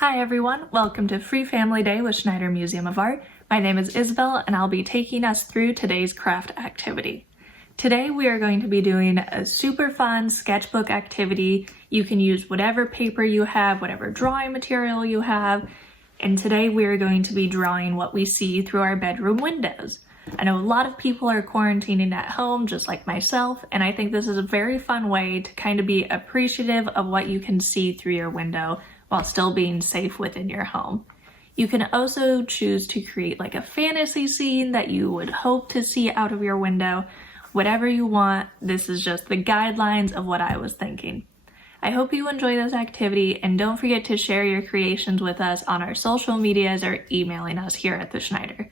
Hi everyone, welcome to Free Family Day with Schneider Museum of Art. My name is Isabel and I'll be taking us through today's craft activity. Today we are going to be doing a super fun sketchbook activity. You can use whatever paper you have, whatever drawing material you have, and today we are going to be drawing what we see through our bedroom windows. I know a lot of people are quarantining at home just like myself, and I think this is a very fun way to kind of be appreciative of what you can see through your window while still being safe within your home. You can also choose to create like a fantasy scene that you would hope to see out of your window. Whatever you want, this is just the guidelines of what I was thinking. I hope you enjoy this activity, and don't forget to share your creations with us on our social medias or emailing us here at the Schneider.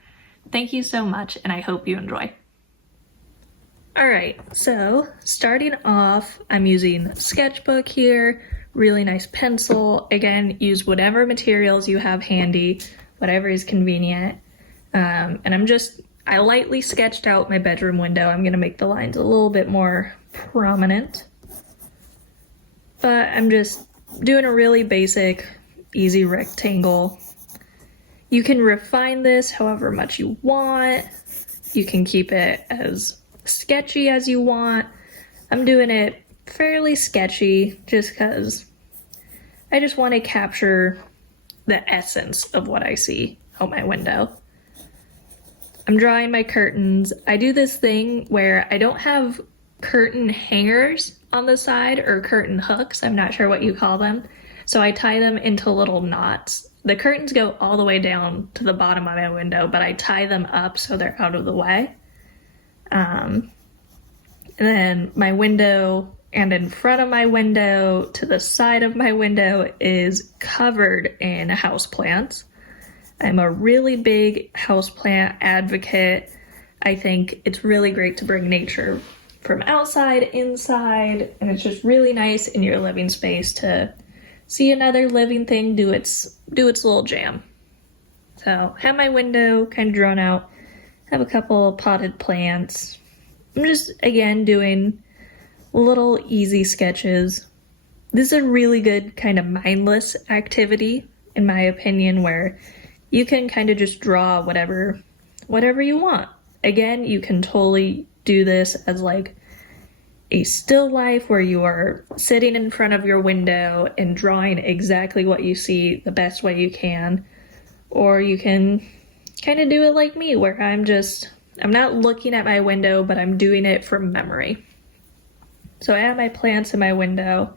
Thank you so much, and I hope you enjoy. Alright, so starting off, I'm using a sketchbook here, really nice pencil. Again, use whatever materials you have handy, whatever is convenient. And I lightly sketched out my bedroom window. I'm gonna make the lines a little bit more prominent. But I'm just doing a really basic, easy rectangle. You can refine this however much you want. You can keep it as sketchy as you want. I'm doing it fairly sketchy just because I just want to capture the essence of what I see out my window. I'm drawing my curtains. I do this thing where I don't have curtain hangers on the side or curtain hooks. I'm not sure what you call them. So I tie them into little knots. The curtains go all the way down to the bottom of my window, but I tie them up so they're out of the way. And then my window and in front of my window to the side of my window is covered in houseplants. I'm a really big houseplant advocate. I think it's really great to bring nature from outside inside, and it's just really nice in your living space to see another living thing do its little jam. So have my window kind of drawn out, have a couple of potted plants. I'm just, again, doing little easy sketches. This is a really good kind of mindless activity, in my opinion, where you can kind of just draw whatever you want. Again, you can totally do this as like a still life where you are sitting in front of your window and drawing exactly what you see the best way you can. Or you can kind of do it like me, where I'm not looking at my window, but I'm doing it from memory. So I have my plants in my window,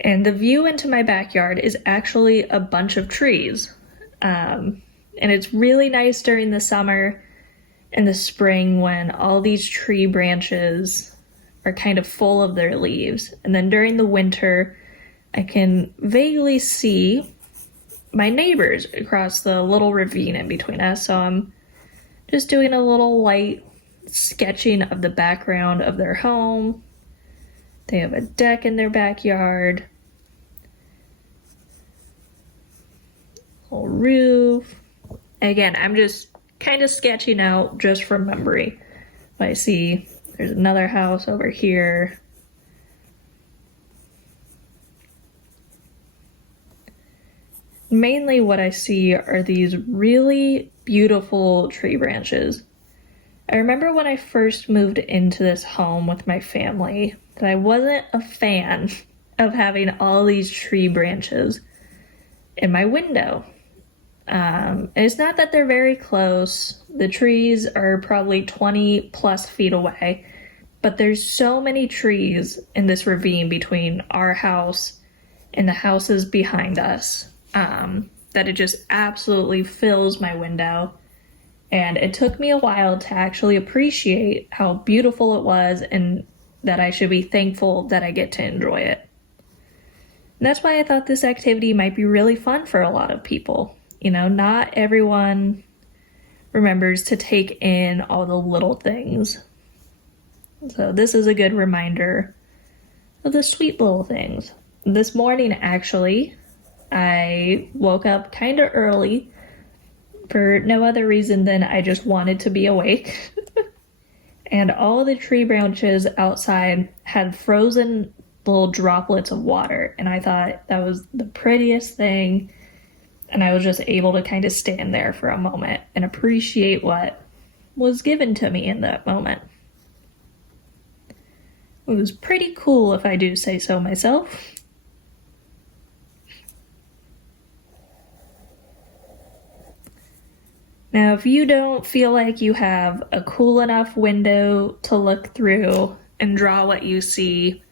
and the view into my backyard is actually a bunch of trees. And it's really nice during the summer and the spring when all these tree branches are kind of full of their leaves. And then during the winter, I can vaguely see my neighbors across the little ravine in between us. So I'm just doing a little light sketching of the background of their home. They have a deck in their backyard, little roof. Again, I'm just kind of sketching out just from memory. I see there's another house over here. Mainly what I see are these really beautiful tree branches. I remember when I first moved into this home with my family that I wasn't a fan of having all these tree branches in my window. And it's not that they're very close. The trees are probably 20 plus feet away, but there's so many trees in this ravine between our house and the houses behind us that it just absolutely fills my window. And it took me a while to actually appreciate how beautiful it was and that I should be thankful that I get to enjoy it. And that's why I thought this activity might be really fun for a lot of people. You know, not everyone remembers to take in all the little things. So this is a good reminder of the sweet little things. This morning, actually, I woke up kind of early for no other reason than I just wanted to be awake. And all the tree branches outside had frozen little droplets of water, and I thought that was the prettiest thing. And I was just able to kind of stand there for a moment and appreciate what was given to me in that moment. It was pretty cool, if I do say so myself. Now, if you don't feel like you have a cool enough window to look through and draw what you see,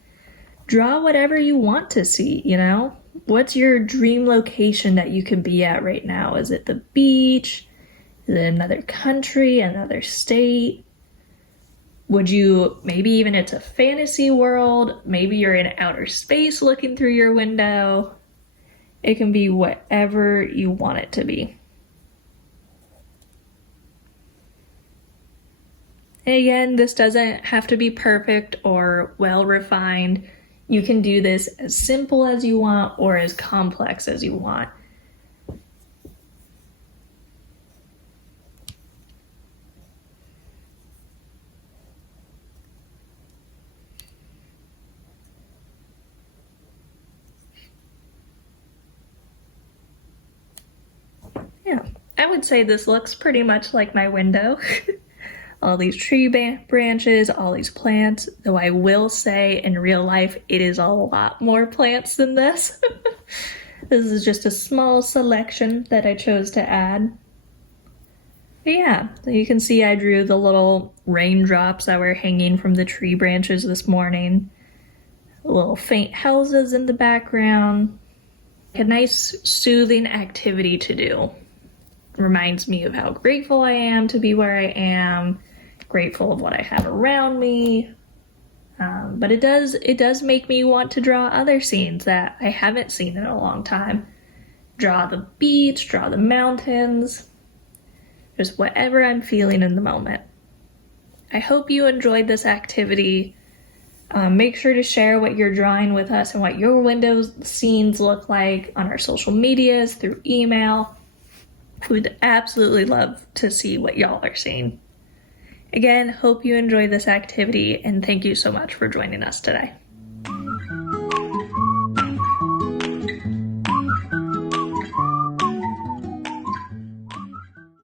draw whatever you want to see, you know? What's your dream location that you could be at right now? Is it the beach? Is it another country, another state? Would you, maybe even it's a fantasy world, maybe you're in outer space looking through your window. It can be whatever you want it to be. And again, this doesn't have to be perfect or well refined. You can do this as simple as you want or as complex as you want. Yeah, I would say this looks pretty much like my window. All these tree branches, all these plants, though I will say in real life it is a lot more plants than this. This is just a small selection that I chose to add. But yeah, so you can see I drew the little raindrops that were hanging from the tree branches this morning. Little faint houses in the background. A nice soothing activity to do. Reminds me of how grateful I am to be where I am, grateful of what I have around me. But it does make me want to draw other scenes that I haven't seen in a long time. Draw the beach, draw the mountains, just whatever I'm feeling in the moment. I hope you enjoyed this activity. Make sure to share what you're drawing with us and what your window scenes look like on our social medias, through email. We'd absolutely love to see what y'all are seeing. Again, hope you enjoy this activity, and thank you so much for joining us today.